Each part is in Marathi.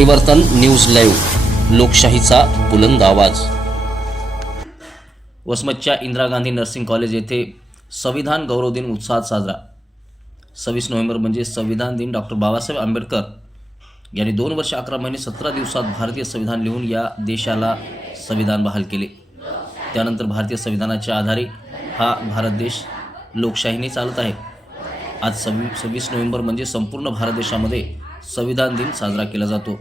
परिवर्तन न्यूज लाईव्ह. लोकशाहीचा बुलंद आवाज. वसमतच्या इंदिरा गांधी नर्सिंग कॉलेज येथे संविधान गौरव दिन उत्साहात साजरा. सव्वीस नोव्हेंबर म्हणजे संविधान दिन डॉक्टर बाबासाहेब आंबेडकर यांनी दोन वर्ष अकरा महिने सतरा दिवसात भारतीय संविधान लिहून या देशाला संविधान बहाल केले. त्यानंतर भारतीय संविधानाच्या आधारे हा भारत देश लोकशाहीने चालत आहे. आज सव्वी सव्वीस नोव्हेंबर म्हणजे संपूर्ण भारत देशामध्ये संविधान दिन साजरा केला जातो.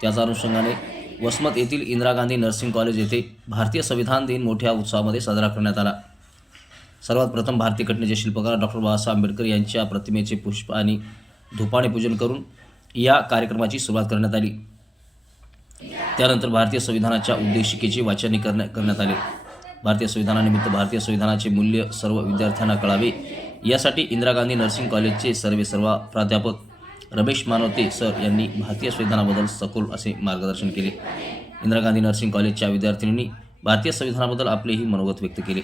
त्याच अनुषंगाने वसमत येथील इंदिरा गांधी नर्सिंग कॉलेज येथे भारतीय संविधान दिन मोठ्या उत्साहामध्ये साजरा करण्यात आला. सर्वात प्रथम भारतीय घटनेचे शिल्पकार डॉक्टर बाबासाहेब आंबेडकर यांच्या प्रतिमेचे पुष्प आणि धुपाने पूजन करून या कार्यक्रमाची सुरुवात करण्यात आली. त्यानंतर भारतीय संविधानाच्या उद्देशिकेचे वाचन करण्या करण्यात आले. भारतीय संविधानानिमित्त भारतीय संविधानाचे मूल्य सर्व विद्यार्थ्यांना कळावे यासाठी इंदिरा गांधी नर्सिंग कॉलेजचे सर्वे सर्व प्राध्यापक रमेश मानवते सर यांनी भारतीय संविधानाबद्दल सखोल असे मार्गदर्शन केले. इंदिरा गांधी नर्सिंग कॉलेजच्या विद्यार्थिनींनी भारतीय संविधानाबद्दल आपलेही मनोगत व्यक्त केले.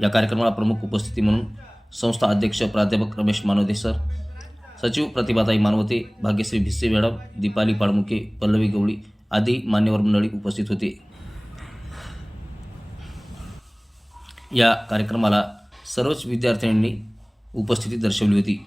या कार्यक्रमाला प्रमुख उपस्थिती म्हणून संस्था अध्यक्ष प्राध्यापक रमेश मानवते सर सचिव प्रतिभाताई मानवते भाग्यश्री भिस्से मॅडम दीपाली पाडमुके पल्लवी गवळी आदी मान्यवर मंडळी उपस्थित होते. या कार्यक्रमाला सर्वच विद्यार्थ्यांनी उपस्थिती दर्शवली होती.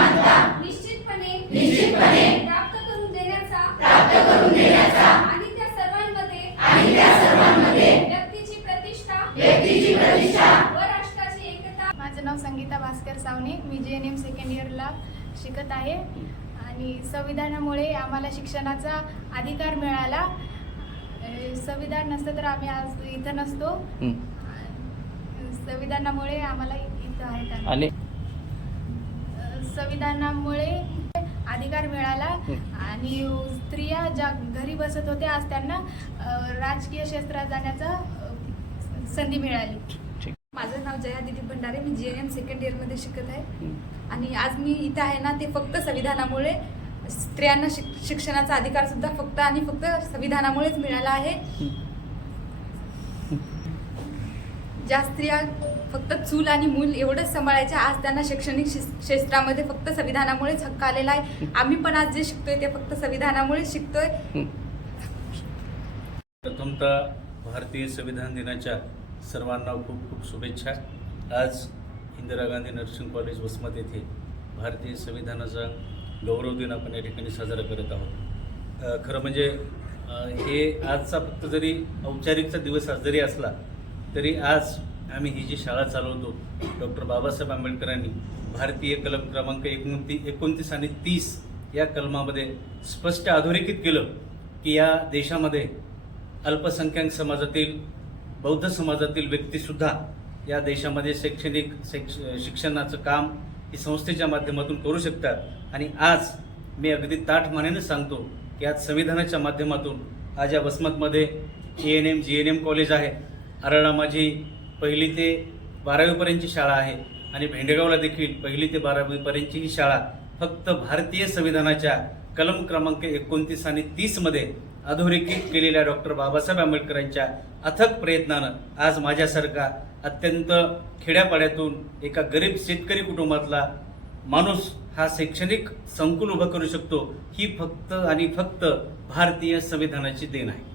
सावने मी जे एन एम सेकंड इयरला शिकत आहे. आणि संविधानामुळे आम्हाला शिक्षणाचा अधिकार मिळाला. संविधान नसतं तर आम्ही आज इथं नसतो. संविधानामुळे आम्हाला इथं आहे आणि? संविधानामुळे अधिकार मिळाला. आणि स्त्रिया ज्या घरी बसत होत्या आज त्यांना राजकीय क्षेत्रात जाण्याचा संधी मिळाली. माझं नाव जया दिलीप भंडारे मी जी एन एम सेकंड इयरमध्ये शिकत आहे. आणि आज मी इथं आहे ना ते फक्त संविधानामुळे स्त्रियांना शिक शिक्षणाचा अधिकार सुद्धा फक्त आणि फक्त संविधानामुळेच मिळाला आहे. ज्या स्त्रिया फक्त चूल आणि मूल एवढंच सांभाळायच्या आज त्यांना शैक्षणिक क्षेत्रामध्ये फक्त संविधानामुळेच हक्क आलेला आहे. आम्ही पण आज जे शिकतोय ते फक्त संविधानामुळेच शिकतोय. प्रथमतः भारतीय संविधान दिनाच्या सर्वांना खूप खूप शुभेच्छा. आज इंदिरा गांधी नर्सिंग कॉलेज वसमत येथे भारतीय संविधानाचा गौरव दिन आपण या ठिकाणी साजरा करत आहोत. खरं म्हणजे हे आजचा फक्त जरी औपचारिकचा दिवस आज जरी असला तरी आज आम्ही ही जी शाळा चालवतो डॉक्टर बाबासाहेब आंबेडकरांनी भारतीय कलम क्रमांक एकोणती एकोणतीस आणि तीस या कलमामध्ये स्पष्ट अधोरेखित केलं की या देशामध्ये अल्पसंख्याक समाजातील बौद्ध समाजातील व्यक्तीसुद्धा या देशामध्ये शैक्षणिक शैक्ष शिक्षणाचं काम ही संस्थेच्या माध्यमातून करू शकतात. आणि आज मी अगदी ताठमानेनं सांगतो की आज संविधानाच्या माध्यमातून आज या वसमतमध्ये A N M G N M college आहे. आरळा माझी पहिली ते बारावीपर्यंतची शाळा आहे. आणि भेंडेगावला देखील पहिली ते बारावीपर्यंतची ही शाळा फक्त भारतीय संविधानाच्या कलम क्रमांक एकोणतीस आणि तीसमध्ये अधोरेखित केलेल्या डॉक्टर बाबासाहेब आंबेडकरांच्या अथक प्रयत्नानं आज माझ्यासारखा अत्यंत खेड्यापाड्यातून एका गरीब शेतकरी कुटुंबातला माणूस हा शैक्षणिक संकुल उभं करू शकतो ही फक्त आणि फक्त भारतीय संविधानाची देण आहे.